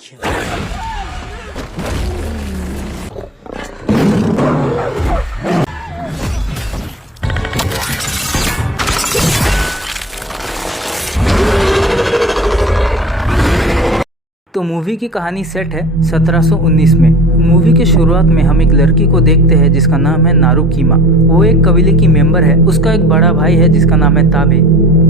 तो मूवी की कहानी सेट है 1719 में। मूवी के शुरुआत में हम एक लड़की को देखते हैं जिसका नाम है नारू कीमा। वो एक कबीले की मेंबर है। उसका एक बड़ा भाई है जिसका नाम है ताबे,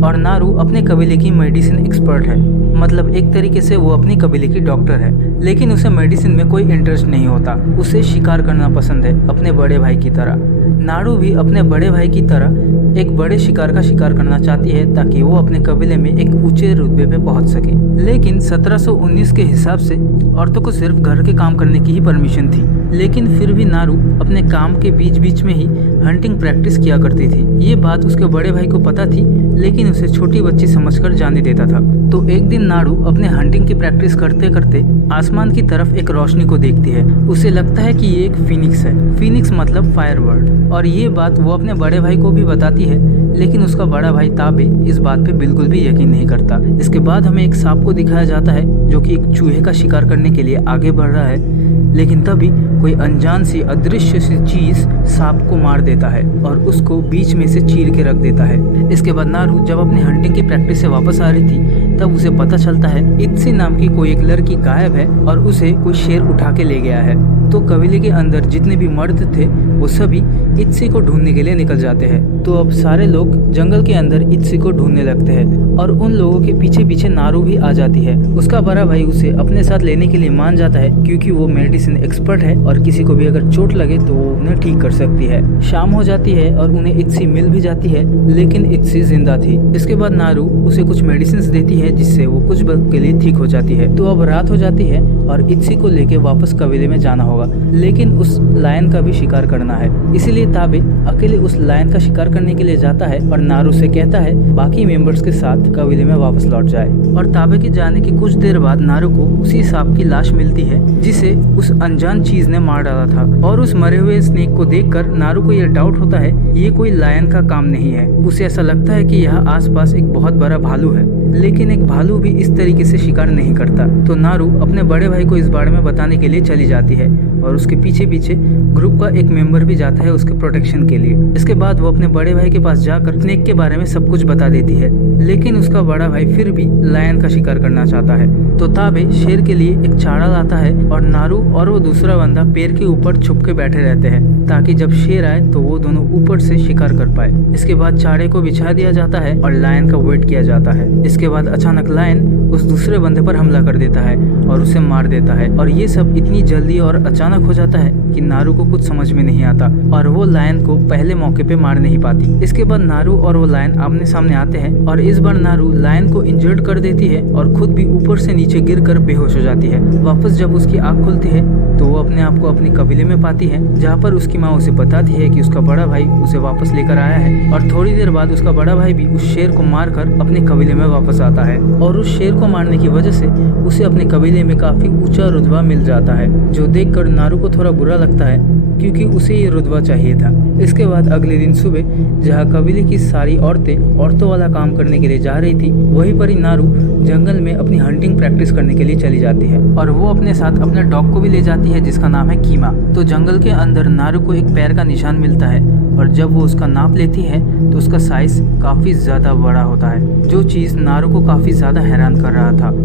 और नारू अपने कबीले की मेडिसिन एक्सपर्ट है। मतलब एक तरीके से वो अपनी कबीले की डॉक्टर है, लेकिन उसे मेडिसिन में कोई इंटरेस्ट नहीं होता। उसे शिकार करना पसंद है अपने बड़े भाई की तरह। नारू भी अपने बड़े भाई की तरह एक बड़े शिकार का शिकार करना चाहती है ताकि वो अपने कबीले में एक ऊंचे रुतबे पे पहुंच सके। लेकिन 1719 के हिसाब से औरतों को सिर्फ घर के काम करने की ही परमिशन थी, लेकिन फिर भी नारू अपने काम के बीच बीच में ही हंटिंग प्रैक्टिस किया करती थी। ये बात उसके बड़े भाई को पता थी, लेकिन उसे छोटी बच्ची समझकर जाने देता था। तो एक दिन नारू अपने हंटिंग की प्रैक्टिस करते करते आसमान की तरफ एक रोशनी को देखती है। उसे लगता है कि ये एक फिनिक्स है। फिनिक्स मतलब फायरबर्ड, और ये बात वो अपने बड़े भाई को भी बताती है, लेकिन उसका बड़ा भाई ताबे इस बात पे बिल्कुल भी यकीन नहीं करता। इसके बाद हमें एक सांप को दिखाया जाता है जो कि एक चूहे का शिकार करने के लिए आगे बढ़ रहा है, लेकिन तभी कोई अनजान सी अदृश्य सी चीज सांप को मार देता है और उसको बीच में से चीर के रख देता है। इसके बाद नारू जब अपनी हंटिंग की प्रैक्टिस से वापस आ रही थी, तब उसे पता चलता है इत्सी नाम की कोई एक लड़की गायब है और उसे कोई शेर उठा के ले गया है। तो कबीले के अंदर जितने भी मर्द थे वो सभी इत्सी को ढूंढने के लिए निकल जाते हैं। तो अब सारे लोग जंगल के अंदर इत्सी को ढूंढने लगते हैं और उन लोगों के पीछे पीछे नारू भी आ जाती है। उसका बड़ा भाई उसे अपने साथ लेने के लिए मान जाता है, क्योंकि वो मेडिसिन एक्सपर्ट है और किसी को भी अगर चोट लगे तो वो उन्हें ठीक कर सकती है। शाम हो जाती है और उन्हें इत्सी मिल भी जाती है, लेकिन इत्सी जिंदा थी। इसके बाद नारू उसे कुछ मेडिसिन देती है जिससे वो कुछ वक्त के लिए ठीक हो जाती है। तो अब रात हो जाती है और इत्सी को लेके वापस कबीले में जाना होगा, लेकिन उस लायन का भी शिकार करना है। इसीलिए ताबे अकेले उस लायन का शिकार करने के लिए जाता है और नारू से कहता है बाकी मेंबर्स के साथ कबीले में वापस लौट जाए। और ताबे के जाने की कुछ देर बाद नारू को उसी सांप की लाश मिलती है जिसे उस अनजान चीज ने मार डाला था। और उस मरे हुए स्नेक को देखकर नारू को यह डाउट होता है ये कोई लायन का काम नहीं है। उसे ऐसा लगता है कि यहाँ आसपास एक बहुत बड़ा भालू है, लेकिन एक भालू भी इस तरीके से शिकार नहीं करता। तो नारू अपने बड़े भाई को इस बारे में बताने के लिए चली जाती है और उसके पीछे पीछे ग्रुप का एक मेंबर भी जाता है उसके प्रोटेक्शन के लिए। इसके बाद वो अपने बड़े भाई के पास जाकर स्नेक के बारे में सब कुछ बता देती है, लेकिन उसका बड़ा भाई फिर भी लायन का शिकार करना चाहता है। तो ताबे शेर के लिए एक चारा लाता है और नारू और वो दूसरा बंदा पेड़ के ऊपर छुप के बैठे रहते हैं ताकि जब शेर आए तो वो दोनों ऊपर से शिकार कर पाए। इसके बाद चारे को बिछा दिया जाता है और लायन का वेट किया जाता है। इसके बाद अचानक लायन उस दूसरे बंदे पर हमला कर देता है और उसे मार देता है। और ये सब इतनी जल्दी और अचानक हो जाता है कि नारू को कुछ समझ में नहीं आता और वो लायन को पहले मौके पे मार नहीं पाती। इसके बाद नारू और वो लायन आमने सामने आते हैं और इस बार नारू लायन को इंजर्ड कर देती है और खुद भी ऊपर से नीचे गिरकर बेहोश हो जाती है। वापस जब उसकी आँख खुलती है तो वो अपने आप को अपने कबीले में पाती है, जहाँ पर उसकी माँ उसे बताती है कि उसका बड़ा भाई उसे वापस लेकर आया है। और थोड़ी देर बाद उसका बड़ा भाई भी उस शेर को मारकर अपने कबीले में वापस आता है और उस शेर को मारने की वजह से उसे अपने कबीले में काफी ऊंचा रुतबा मिल जाता है, जो देखकर नारू को थोड़ा बुरा लगता है क्योंकि उसे ये रुतबा चाहिए था। इसके बाद अगले दिन सुबह जहाँ कबीले की सारी औरतें औरतों वाला काम करने के लिए जा रही थी, वहीं पर ही नारू जंगल में अपनी हंटिंग प्रैक्टिस करने के लिए चली जाती है और वो अपने साथ अपने डॉग को भी ले जाती है जिसका नाम है कीमा। तो जंगल के अंदर नारू को एक पैर का निशान मिलता है और जब वो उसका नाप लेती है तो उसका साइज काफी ज्यादा बड़ा होता है, जो चीज नारू को काफी ज्यादा हैरान कर रहा था।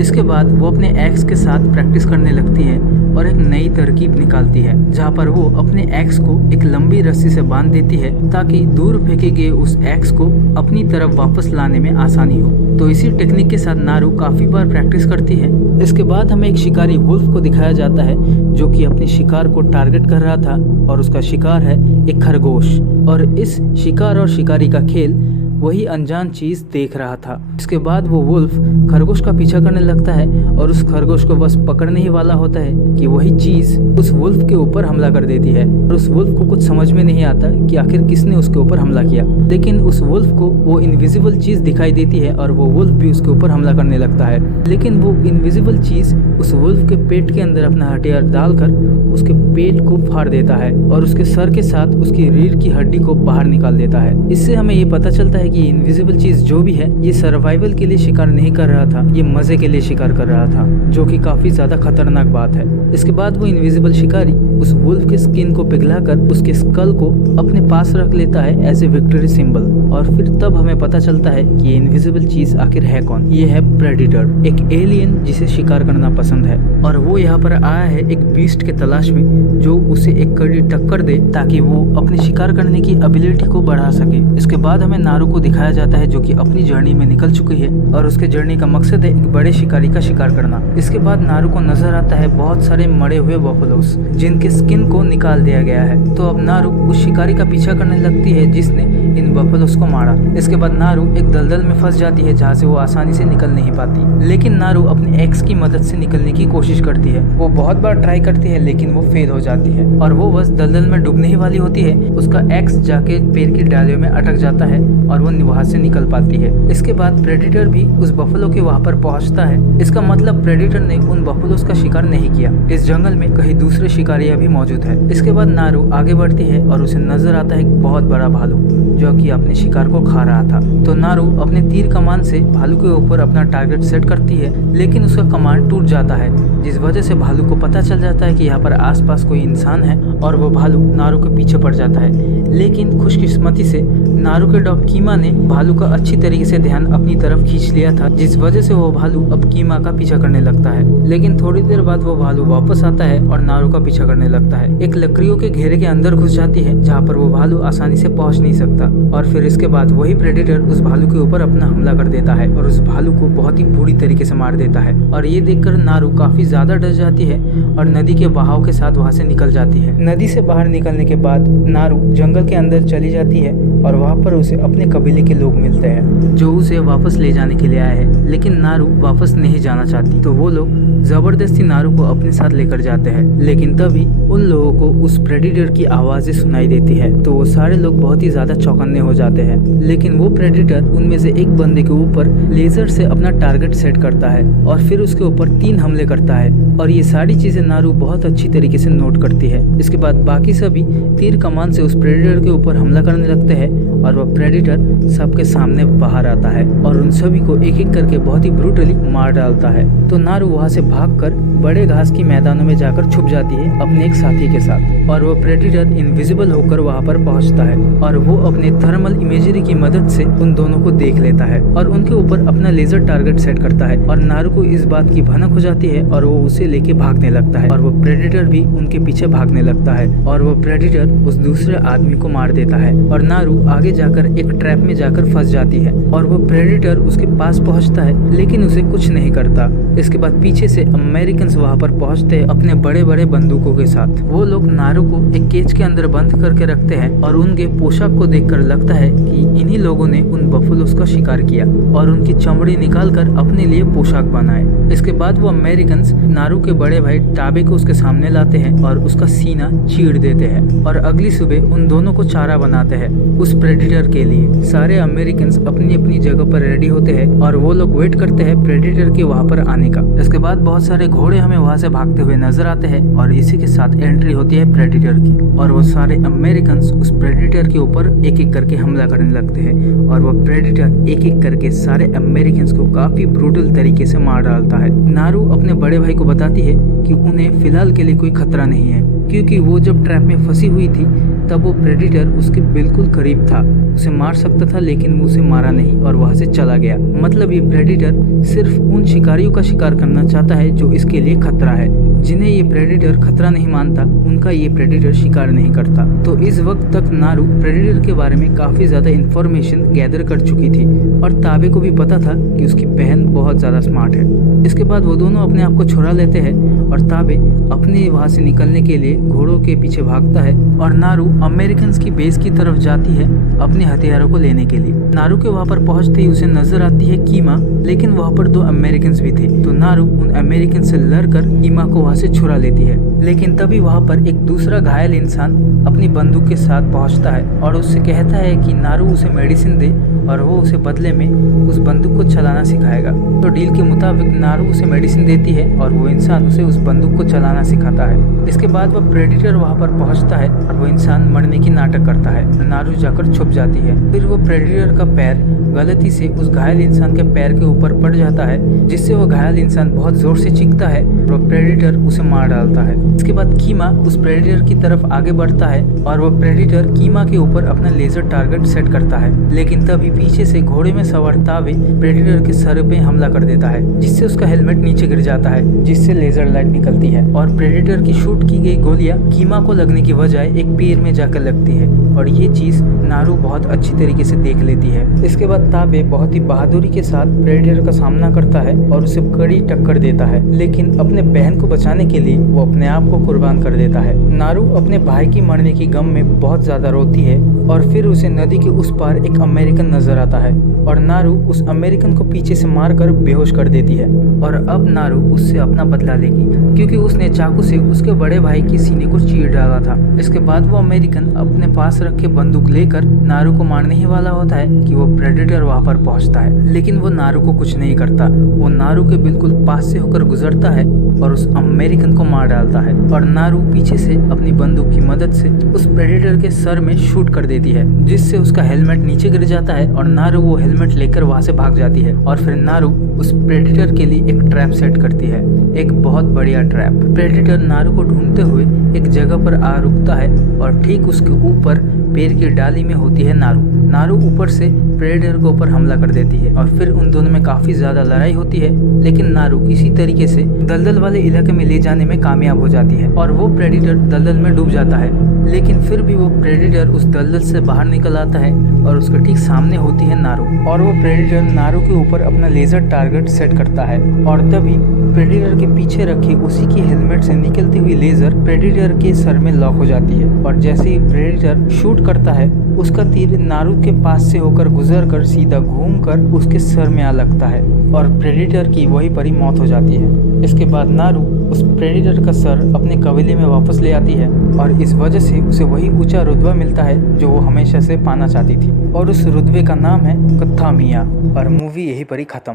इसके बाद वो अपने एक्स के साथ प्रैक्टिस करने लगती है और एक नई तरकीब निकालती है, जहाँ पर वो अपने एक्स को एक लंबी रस्सी से बांध देती है ताकि दूर फेंके गए उस एक्स को अपनी तरफ वापस लाने में आसानी हो। तो इसी टेक्निक के साथ नारू काफी बार प्रैक्टिस करती है। इसके बाद हमें एक शिकारी वुल्फ को दिखाया जाता है जो कि अपने शिकार को टारगेट कर रहा था और उसका शिकार है एक खरगोश। और इस शिकार और शिकारी का खेल वही अनजान चीज देख रहा था। इसके बाद वो वुल्फ खरगोश का पीछा करने लगता है और उस खरगोश को बस पकड़ने ही वाला होता है कि वही चीज उस वुल्फ के ऊपर हमला कर देती है और उस वुल्फ को कुछ समझ में नहीं आता कि आखिर किसने उसके ऊपर हमला किया। लेकिन उस वुल्फ को वो इनविजिबल चीज दिखाई देती है और वो वुल्फ भी उसके ऊपर हमला करने लगता है, लेकिन वो इनविजिबल चीज उस वुल्फ के पेट के अंदर अपना हथियार डालकर उसके पेट को फाड़ देता है और उसके सर के साथ उसकी रीढ़ की हड्डी को बाहर निकाल देता है। इससे हमें ये पता चलता है कि इनविजिबल चीज जो भी है ये सर्वाइवल के लिए शिकार नहीं कर रहा था, ये मजे के लिए शिकार कर रहा था, जो कि काफी ज्यादा खतरनाक बात है। इसके बाद वो इनविजिबल शिकारी उस वुल्फ के स्किन को पिघलाकर उसके स्कल को अपने पास रख लेता है एज ए विक्ट्री सिंबल। और फिर तब हमें पता चलता है कि ये इनविजिबल चीज आखिर है कौन। ये है प्रेडिटर, एक एलियन जिसे शिकार करना पसंद है, और वो यहाँ पर आया है एक बीस्ट के तलाश में जो उसे एक कड़ी टक्कर दे ताकि वो अपने शिकार करने की एबिलिटी को बढ़ा सके। इसके बाद हमें नारू को दिखाया जाता है जो कि अपनी जर्नी में निकल चुकी है और उसके जर्नी का मकसद है एक बड़े शिकारी का शिकार करना। इसके बाद नारू को नजर आता है बहुत सारे मरे हुए बफलोस जिनके स्किन को निकाल दिया गया है। तो अब नारू उस शिकारी का पीछा करने लगती है जिसने इन बफलोस को मारा। इसके बाद नारू एक दलदल में फंस जाती है जहाँ से वो आसानी से निकल नहीं पाती, लेकिन नारू अपने एक्स की मदद से निकलने की कोशिश करती है। वो बहुत बार ट्राई करती है लेकिन वो फेल हो जाती है और वो बस दलदल में डूबने ही वाली होती है। उसका एक्स जाके पेड़ की डालियों में अटक जाता है और वो वहाँ से निकल पाती है। इसके बाद प्रेडिटर भी उस बफलो के वहाँ पर पहुँचता है। इसका मतलब प्रेडिटर ने उन बफलोस का शिकार नहीं किया, इस जंगल में कहीं दूसरे शिकारियाँ भी मौजूद है। इसके बाद नारू आगे बढ़ती है और उसे नजर आता है एक बहुत बड़ा भालू जो कि अपने शिकार को खा रहा था। तो नारू अपने तीर कमान से भालू के ऊपर अपना टारगेट सेट करती है, लेकिन उसका कमान टूट जाता है जिस वजह से भालू को पता चल जाता है कि यहाँ पर आसपास कोई इंसान है और वो भालू नारू के पीछे पड़ जाता है। लेकिन खुशकिस्मती से नारू के डॉग कीमा ने भालू का अच्छी तरीके से ध्यान अपनी तरफ खींच लिया था, जिस वजह से वो भालू अब कीमा का पीछा करने लगता है। लेकिन थोड़ी देर बाद वो भालू वापस आता है और नारू का पीछा करने लगता है। एक लकड़ियों के घेरे के अंदर घुस जाती है जहाँ पर वो भालू आसानी से पहुँच नहीं सकता, और फिर इसके बाद वही प्रेडिटर उस भालू के ऊपर अपना हमला कर देता है और उस भालू को बहुत ही बुरी तरीके से मार देता है। और ये देखकर नारू काफी ज्यादा डर जाती है और नदी के बहाव के साथ वहाँ से निकल जाती है। नदी से बाहर निकलने के बाद नारू जंगल के अंदर चली जाती है और वहाँ पर उसे अपने कबीले के लोग मिलते हैं जो उसे वापस ले जाने के लिए आए हैं, लेकिन नारू वापस नहीं जाना चाहती। तो वो लोग जबरदस्ती नारू को अपने साथ लेकर जाते हैं, लेकिन तभी उन लोगों को उस प्रेडिटर की आवाजें सुनाई देती है। तो वो सारे लोग बहुत ही ज्यादा चौकन्ने हो जाते हैं, लेकिन वो प्रेडिटर उनमें से एक बंदे के ऊपर लेजर से अपना टारगेट सेट करता है और फिर उसके ऊपर 3 हमले करता है। और ये सारी चीजें नारू बहुत अच्छी तरीके से नोट करती है। इसके बाद बाकी सभी तीर कमान से उस प्रेडिटर के ऊपर हमला करने लगते हैं और वह प्रेडिटर सबके सामने बाहर आता है और उन सभी को एक एक करके बहुत ही ब्रूटली मार डालता है। तो नारू वहाँ से भागकर बड़े घास की मैदानों में जाकर छुप जाती है अपने एक साथी के साथ, और वो प्रेडिटर इनविजिबल होकर वहाँ पर पहुँचता है और वो अपने थर्मल इमेजरी की मदद से उन दोनों को देख लेता है और उनके ऊपर अपना लेजर टारगेट सेट करता है। और नारू को इस बात की भनक हो जाती है और वो उसे लेके भागने लगता है और वो प्रेडिटर भी उनके पीछे भागने लगता है और वो प्रेडिटर उस दूसरे आदमी को मार देता है और नारू आगे जाकर एक ट्रैप में जाकर फंस जाती है और वो प्रेडिटर उसके पास पहुंचता है लेकिन उसे कुछ नहीं करता। इसके बाद पीछे से अमेरिकन वहां पर पहुंचते हैं अपने बड़े बड़े बंदूकों के साथ। वो लोग नारू को एक केज के अंदर बंद करके रखते हैं और उनके पोशाक को देखकर लगता है कि इन्हीं लोगों ने उन बफलोस का शिकार किया और उनकी चमड़ी निकालकर अपने लिए पोशाक बनाए। इसके बाद वो अमेरिकन नारू के बड़े भाई टाबे को उसके सामने लाते हैं और उसका सीना चीर देते हैं और अगली सुबह उन दोनों को चारा बनाते हैं उस प्रेडिटर के लिए। सारे अमेरिकन अपनी अपनी जगह पर रेडी होते हैं और वो लोग वेट करते हैं प्रेडिटर के वहाँ पर आने का। इसके बाद बहुत सारे घोड़े हमें वहाँ से भागते हुए नजर आते हैं और इसी के साथ एंट्री होती है प्रेडिटर की और वो सारे अमेरिकन उस प्रेडिटर के ऊपर एक एक करके हमला करने लगते हैं और वो प्रेडिटर एक एक करके सारे अमेरिकन को काफी ब्रूटल तरीके से मार डालता है। नारू अपने बड़े भाई को बताती है कि उन्हें फिलहाल के लिए कोई खतरा नहीं है, क्योंकि वो जब ट्रैप में फंसी हुई थी तब वो प्रेडिटर उसके बिल्कुल करीब था, उसे मार सकता था लेकिन वो उसे मारा नहीं और वहां से चला गया। मतलब ये प्रेडिटर सिर्फ उन शिकारियों का शिकार करना चाहता है जो इसके लिए खतरा है। जिन्हें ये प्रेडिटर खतरा नहीं मानता उनका ये प्रेडिटर शिकार नहीं करता। तो इस वक्त तक नारू प्रेडिटर के बारे में काफी ज्यादा इंफॉर्मेशन गैदर कर चुकी थी और ताबे को भी पता था कि उसकी बहन बहुत ज्यादा स्मार्ट है। इसके बाद वो दोनों अपने आप को छुड़ा लेते हैं और ताबे अपने वहां से निकलने के लिए घोड़ों के पीछे भागता है और नारू अमेरिकन की बेस की तरफ जाती है अपने हथियारों को लेने के लिए। नारू के वहां पर पहुंचते ही उसे नजर आती है कीमा, लेकिन वहां पर 2 अमेरिकन भी थे। तो नारू उन अमेरिकन से लड़कर कीमा को वहां से छुड़ा लेती है, लेकिन तभी वहां पर एक दूसरा घायल इंसान अपनी बंदूक के साथ पहुंचता है और उससे कहता है कि नारू उसे मेडिसिन दे और वो उसे बदले में उस बंदूक को चलाना सिखाएगा। तो डील के मुताबिक नारू उसे मेडिसिन देती है और वो इंसान उसे उस बंदूक को चलाना सिखाता है। इसके बाद वह प्रेडिटर वहाँ पर पहुँचता है और वो इंसान मरने की नाटक करता है। नारू जाकर छुप जाती है। फिर वो प्रेडिटर का पैर गलती से उस घायल इंसान के पैर के ऊपर पड़ जाता है, जिससे वो घायल इंसान बहुत जोर से चीखता है और प्रेडिटर उसे मार डालता है। इसके बाद कीमा उस प्रेडिटर की तरफ आगे बढ़ता है और वो प्रेडिटर कीमा के ऊपर अपना लेजर टारगेट सेट करता है, लेकिन तभी पीछे से घोड़े में सवार तावे प्रेडिटर के सर पे हमला कर देता है, जिससे उसका हेलमेट नीचे गिर जाता है, जिससे लेजर लाइट निकलती है और प्रेडिटर की शूट की गई गोलियां कीमा को लगने की बजाय एक पैर में जाकर लगती है और ये चीज नारू बहुत अच्छी तरीके से देख लेती है। इसके बाद ताबे बहुत ही बहादुरी के साथ प्रेडिटर का सामना करता है और उसे कड़ी टक्कर देता है, लेकिन अपने बहन को बचाने के लिए वो अपने आप को कुर्बान कर देता है। नारू अपने भाई की मरने की गम में बहुत ज्यादा रोती है और फिर उसे नदी के उस पार एक अमेरिकन नजर आता है और नारू उस अमेरिकन को पीछे से मारकर बेहोश कर देती है। और अब नारू उससे अपना बदला लेगी, क्योंकि उसने चाकू से उसके बड़े भाई की सीने को चीर डाला था। इसके बाद वो अमेरिकन अपने पास रखे बंदूक लेकर नारू को मारने ही वाला होता है कि वो प्रेडेटर वहां पर पहुंचता है, लेकिन वो नारू को कुछ नहीं करता। वो नारू के बिल्कुल पास से होकर गुजरता है और उस अमेरिकन को मार डालता है और नारू पीछे से अपनी बंदूक की मदद से उस प्रेडेटर के सर में शूट कर देती है, जिससे उसका हेलमेट नीचे गिर जाता है और नारू वो हेलमेट लेकर वहां से भाग जाती है। और फिर नारू उस प्रेडेटर के लिए एक ट्रैप सेट करती है, एक बहुत बढ़िया ट्रैप। प्रेडेटर नारू को ढूंढते हुए एक जगह पर आ रुकता है और ठीक उसके ऊपर पेड़ की डाली में होती है नारू। नारू ऊपर से प्रेडेटर के ऊपर हमला कर देती है और फिर उन दोनों में काफी ज्यादा लड़ाई होती है, लेकिन नारू किसी तरीके से दलदल वाले इलाके में ले जाने में कामयाब हो जाती है और वो प्रेडेटर दलदल में डूब जाता है। लेकिन फिर भी वो प्रेडेटर उस दलदल से बाहर निकल आता है और उसके ठीक सामने होती है नारू और वो प्रेडेटर नारू के ऊपर अपना लेजर टारगेट सेट करता है और तभी प्रेडेटर के पीछे रखी उसी की हेलमेट से निकलती हुई लेजर प्रेडेटर के सर में लॉक हो जाती है और जैसे ही प्रेडेटर शूट करता है उसका तीर नारू के पास से होकर गुजरकर सीधा घूमकर उसके सर में आ लगता है और प्रेडेटर की वहीं पर ही मौत हो जाती है। इसके बाद नारू उस प्रेडेटर का सर अपने कबीले में वापस ले आती है और इस वजह से उसे वही ऊंचा रुतबा मिलता है जो वो हमेशा से पाना चाहती थी और उस रुतबे का नाम है कत्था मिया। और मूवी यहीं पर ही खत्म।